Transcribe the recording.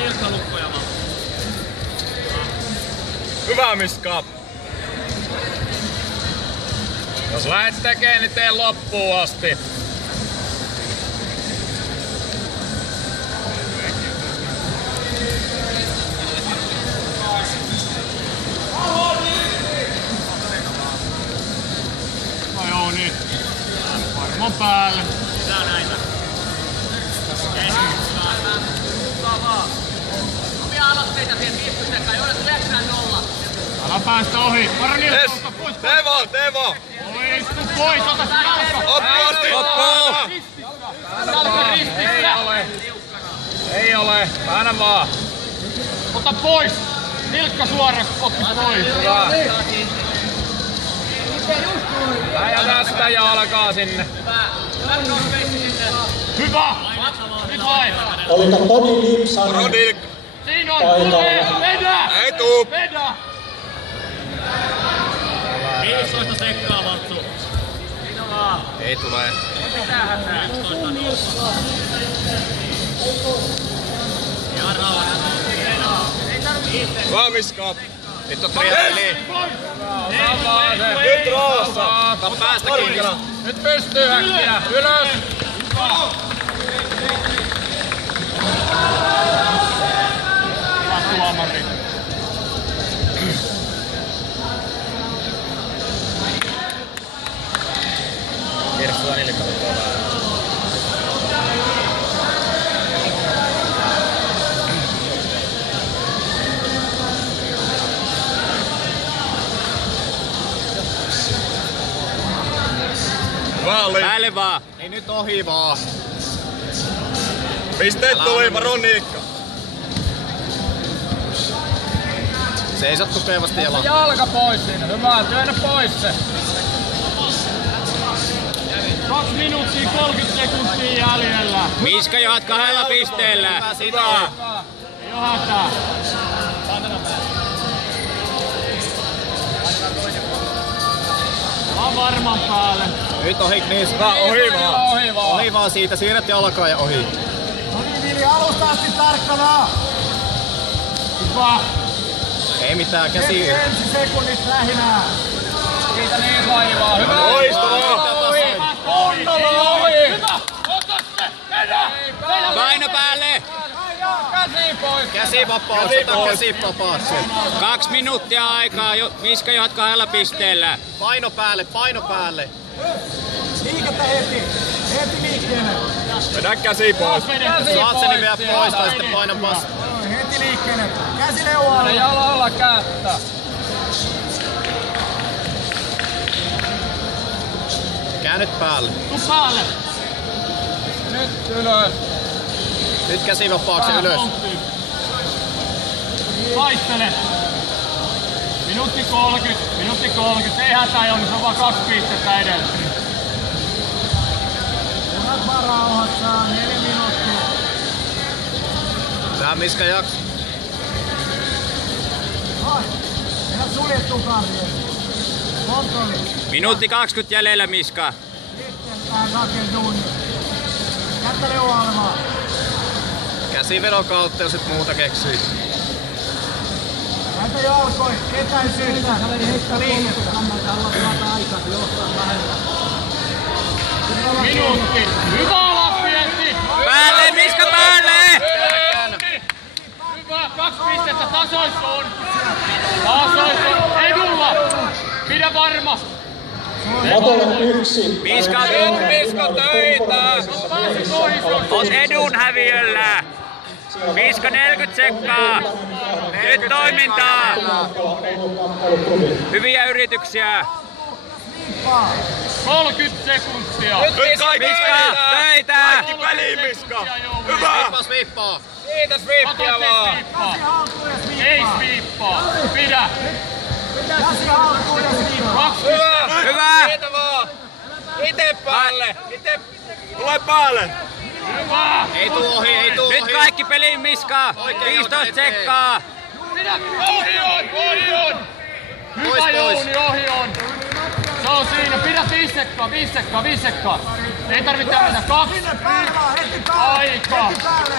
nilkkalukkoja vaan. Hyvä Miska. Jos lähdet tekemään, niin tee loppuun asti. No joo niin. Varmaan päälle. Tää näitä. Mukaan vaan. Omia aloitteita siihen 50 sekkaan. Joona tulee 9-0. Älä päästä ohi. Varo nilkkalukko pois. Tee vaan. Istu pois, ota se jalka! Oppu! Jalka ristissä! Ei ole, päännä vaan. Ota pois! Nilkka suoraksi, otti pois! Hyvä. Läjä tästä jalkaa sinne. Hyvä! Nyt hae! Oliko Toni Lipsanen Siinä on! Tulee! Vedä! Ei tuu! Vedä! 15 sekkaa, Valtsu. Siinä vaan. Ei tule. Mitähän nää? 11 niin. Ihan rauhassa. Ei tarvii itse. Hyvä Miska. Nyt on triateli. Nyt rauhassa. Ota päästä kiinni. Nyt pystyy äkkiä. Ylös. Hyvä tuomari. Kirstuva nilkkalukko. Päälle vaan. Ei nyt ohi vaan. Pisteet tuli, varo nilkka. Seisot tukevasti jalan. Jalka pois siinä, hyvä, työnnä pois se. 2 minuuttia 30 sekuntia jäljellä. Miska johat 2 pisteellä. Hyvä. Johata. Vaan varman päälle. Nyt ohi Miska. Ohi vaan. Ohi vaan siitä, siirrät jalkaa ja ohi. No niin, Vili, alusta asti tarkkana! Hyvä. Ei mitään, käsi. Ensi sekunnit lähinä! Siitä niin vaivaa. Hyvä. Loistavaa. Kunnolla ohi. Hyvä. Ota se. Vedä. Paino päälle. Käsi pois. Käsi vapaus. Ota käsi vapaus. 2 minuuttia aikaa. Miska johat 2 pisteellä. Paino päälle, paino päälle. Liikettä heti! Heti liikkeelle! Vedä käsi pois. Saat sen vielä pois tai sitten paina vastaan. Heti liikkeelle! Käsi leualle! Jalalla kättä. Käännyt päälle. Tuu päälle. Nyt ylös. Nyt käsi vapaaksi ylös. Taistele. Minuutti 30. Ei hätää, Joni, se on vaan 2 pistettä edellä. Punat vaan rauhassa, 4 minuuttia. Tää Miska jakso. Hai! Mennä suljettuun kahvien. Kontrolli. Minuutti 20 jäljellä Miska. Sitten tää rakentuu. Kättä leualle vaan. Käsivedon kautta, jos et muuta keksii. Näitä jalkoi, etäisyyttä. Liikettä. Minuutti. Hyvä Lappiensi. Päälle Miska, päälle! Hyvä. 2 pistettä. Tasois on. Edulla. Pidä varma. Otolle 1. Miska, Miska töitä. oot edun häviöllä. Miska 40 sekkaa. Nyt toimintaa. Hyviä yrityksiä. 30 sekuntia. Nyt kaikki Töitä! Kaikki peliin Miska. Hyvä. Vippaa. Siitä sviippiä vaan. Ei sviippaa. Pidä. Käsi haltuun ja siivaa. Hyvä. Hyvä. Siitä vaan. Ite päälle. Ite. Tule päälle. Hyvä. Ei tuu ohi, ei tuu ohi. Nyt kaikki peliin Miska. 15 sekkaa. Pidä. Ohi on. Hyvä Jouni, ohi on. Se on siinä. Pidä 5 sekkaa. Ei tarvitse tehdä 2. Sinne päälle vaan, heti päälle. Aika. Heti päälle.